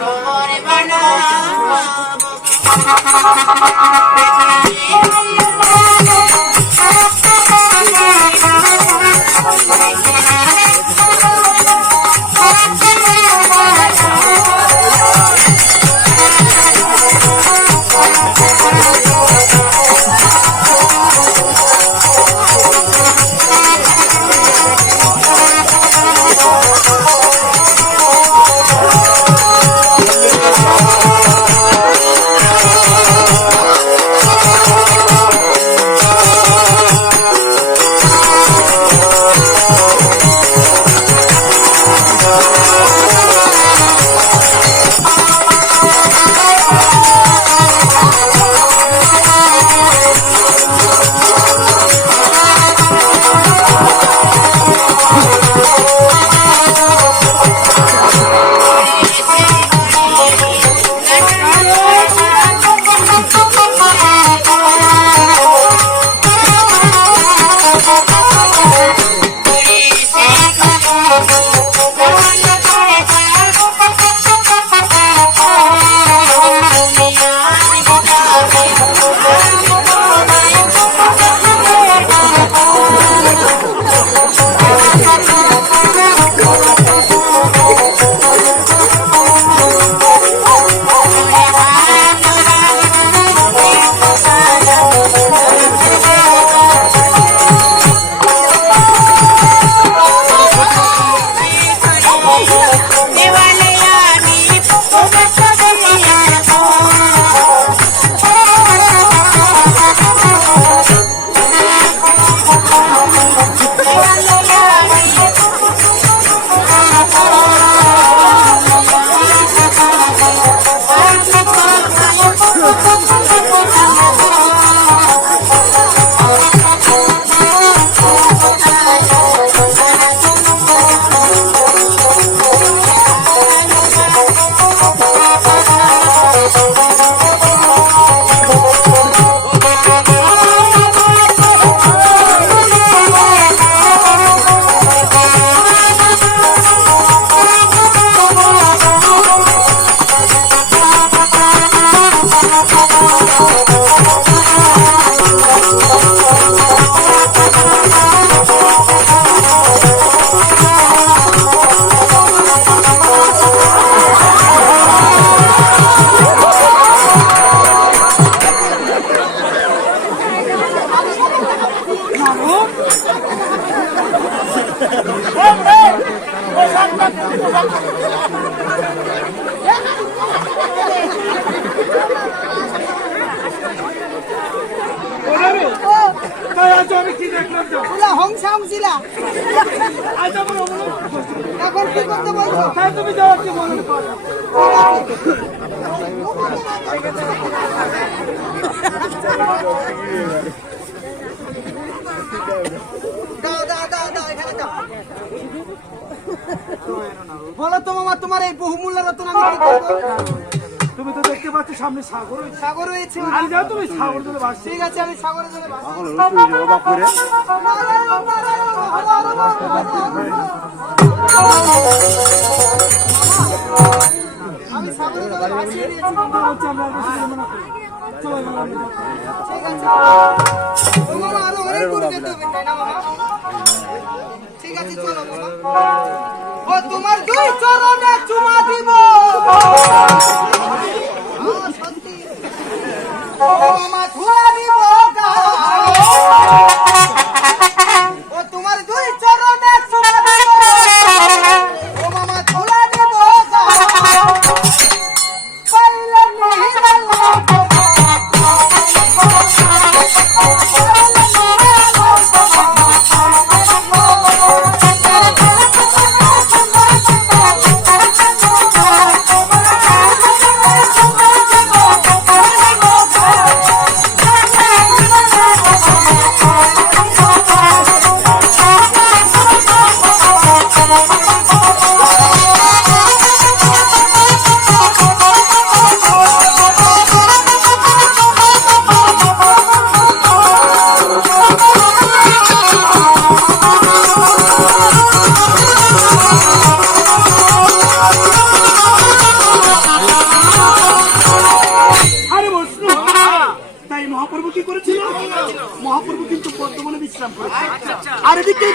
করে কোমর হংসা হংসিলা এখন কি করতে বলছো? বলো তো মামা তোমার এই বহুমূল্য রতন আমি তুমি তো দেখতে পাচ্ছ সামনে সাগর। সাগর রয়েছে। আর যাও তুমি সাগর জলে ভাসছে ঠিক আছে আমি সাগরে হর। আমি সাগরে বেশি মনে করি। চলো এবার ঠিক আছে। তো মামা আরও অনেক দূর যেতে হবে তাই না মামা? ঠিক আছে চলো মামা। ও তোমার দুই চরণে চুমা দিব। ও মামা ধোয়া দিব গায়ে।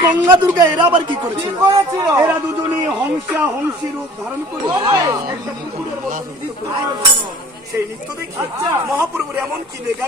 গঙ্গা দুর্গা এরা আবার কি করেছিল? এরা দুজনে হংসা হংসী রূপ ধারণ করে একটা কুকুরের। সেই নৃত্য দেখি মহাপ্রভুর এমন কি দেখা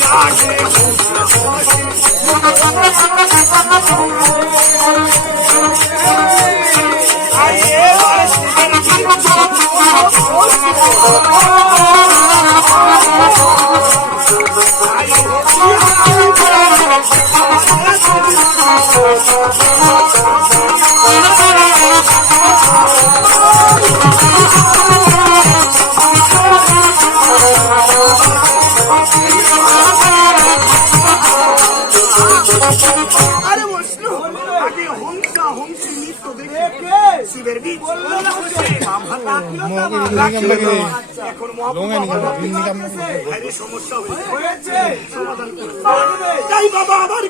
लागे তাই বাবা আবার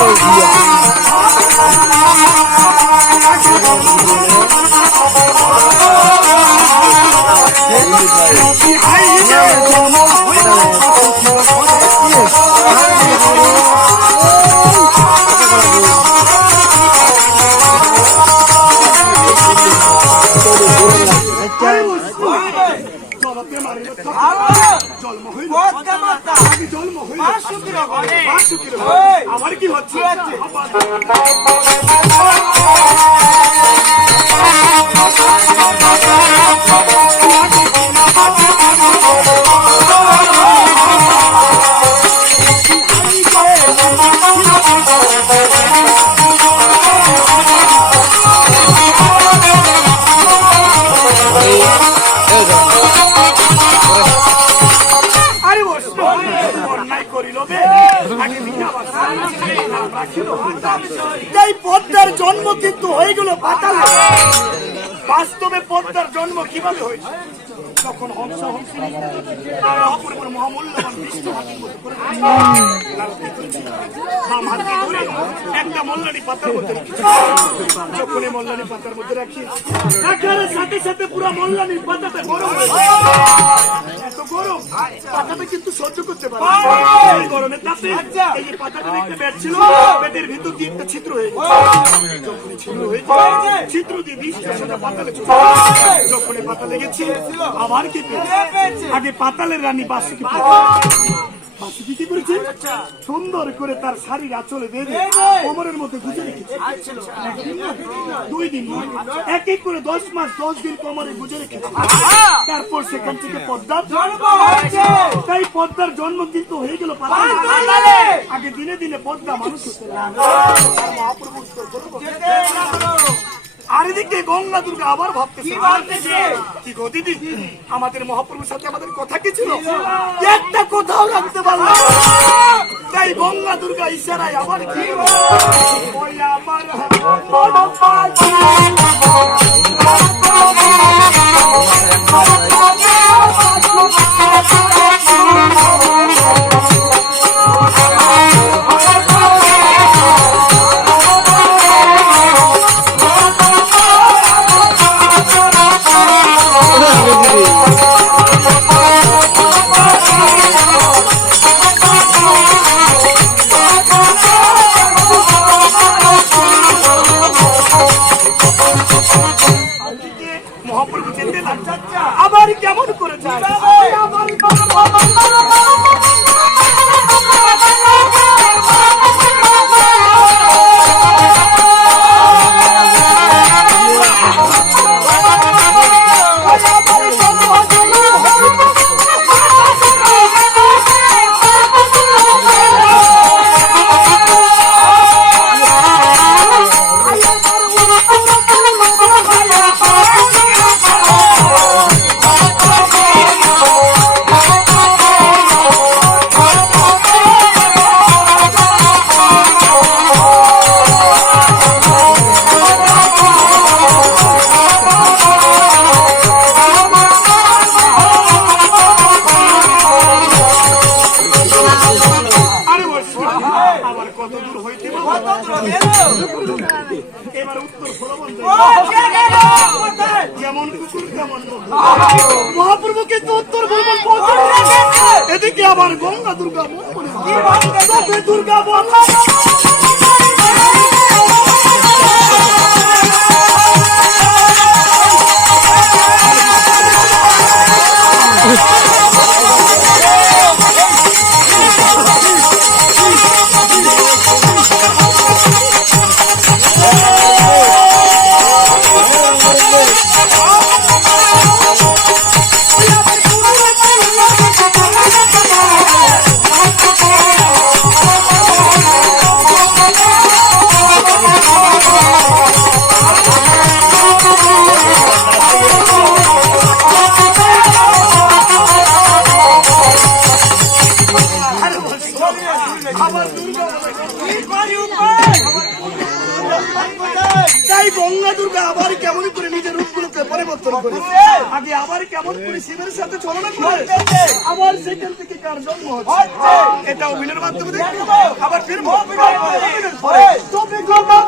Oh, yeah. জন্ম হইল। জন্ম হইল। আমার কি হচ্ছে? তাই পদ্মার জন্ম কিন্তু হয়ে গেল পাতালে বাস্তবে পদ্মার জন্ম কীভাবে হয়েছে তখন হংস হংসিনী মহাপূর্ব মহামূল্যবান ধরে একটা মল্লানি পাতার মধ্যে। যখন এই মল্লানি মধ্যে রাখি রাখার সাথে সাথে পুরো মল্লানির পাতাটা গরম। এত গরম। পাখাটা কিন্তু সহ্য করতে পারে গরমের তাপে এই যে পাতাটা দেখতে ছিল ভিতর দিয়ে একটা ছিদ্র হয়ে যখন ছিদ্র হয়েছে ছিদ্র দিয়ে পাতালে চলে যখন আবার কি? আগে পাতালের রানী বাসুকি পেয়েছে। কি করেছে। সুন্দর করে তার শাড়ির আঁচলে বেঁধে কোমরের মধ্যে গুজে রেখেছে। দুই দিন নয় এক এক করে দশ মাস দশ দিন কোমরে গুজে রেখেছে। তারপর সেখান থেকে পদ্মার জন্ম তাই পদ্মার জন্ম কিন্তু হয়ে গেল আগে দিনে দিনে পদ্মা মানুষ মহাপ্রভু করল, আর এদিকে গঙ্গা দুর্গা আবার ভাবতেছে কি গো দিদি? আমাদের মহাপ্রভুর সাথে আমাদের কথা কি ছিল? একটা কথাও রাখতে পারলাম তাই গঙ্গা দুর্গা ইশারায় আবার কি আমার আবার গঙ্গা দুর্গা দুর্গা করে Thank দুর্গা তাই গঙ্গা দুর্গা আবার কেমন করে নিজের রূপগুলোকে পরিবর্তন করে? আগে আবার কেমন করে শিবের সাথে ছলনা করে? আবার সেখান থেকে কার জন্ম হচ্ছে? এটা অভিনয়ের মাধ্যমে দেখব আবার তবে গঙ্গা